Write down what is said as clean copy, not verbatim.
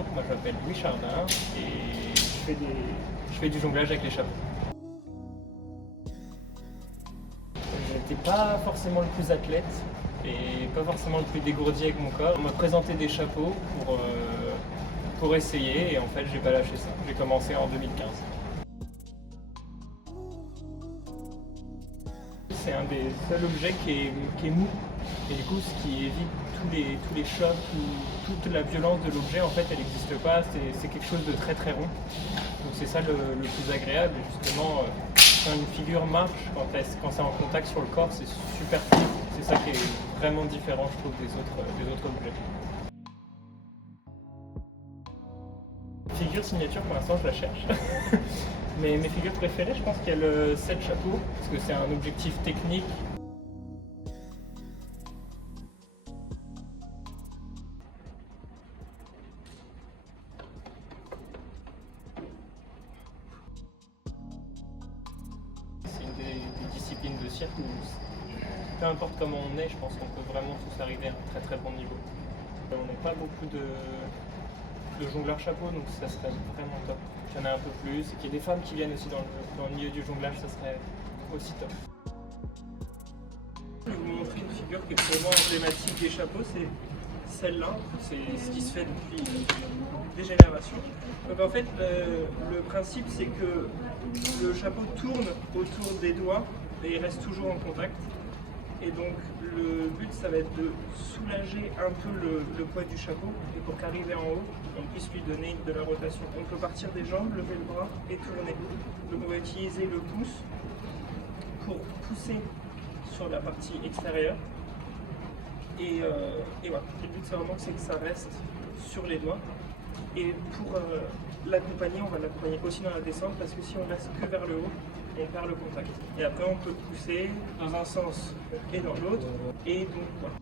Bonjour, moi je m'appelle Louis Chardin et je fais du jonglage avec les chapeaux. Je n'étais pas forcément le plus athlète et pas forcément le plus dégourdi avec mon corps. On m'a présenté des chapeaux pour essayer et en fait j'ai pas lâché ça. J'ai commencé en 2015. C'est un des seuls objets qui est mou et du coup ce qui évite tous les chocs ou toute la violence de l'objet en fait elle n'existe pas, c'est quelque chose de très très rond. Donc c'est ça le plus agréable et justement quand une figure marche, quand c'est en contact sur le corps c'est super fluide. C'est ça qui est vraiment différent je trouve des autres objets. Figure signature pour l'instant je la cherche. Mais mes figures préférées, je pense qu'il y a le 7 chapeau, parce que c'est un objectif technique. C'est une des disciplines de cirque où, peu importe comment on est, je pense qu'on peut vraiment tous arriver à un très très bon niveau. On n'a pas beaucoup de jongleurs chapeau, donc ça serait vraiment top. Il y en a un peu plus, et qu'il y ait des femmes qui viennent aussi dans le milieu du jonglage, ça serait aussi top. Je vais vous montrer une figure qui est vraiment emblématique des chapeaux, c'est celle-là, c'est ce qui se fait depuis des générations. Donc en fait, le principe c'est que le chapeau tourne autour des doigts et il reste toujours en contact. Et donc le but ça va être de soulager un peu le poids du chapeau et pour qu'arriver en haut, on puisse lui donner de la rotation. On peut partir des jambes, lever le bras et tourner. Donc on va utiliser le pouce pour pousser sur la partie extérieure. Et voilà, le but c'est vraiment que ça reste sur les doigts. Et pour l'accompagner, on va l'accompagner aussi dans la descente parce que si on reste que vers le haut, on perd le contact. Et après on peut pousser dans un sens et dans l'autre. Et donc voilà.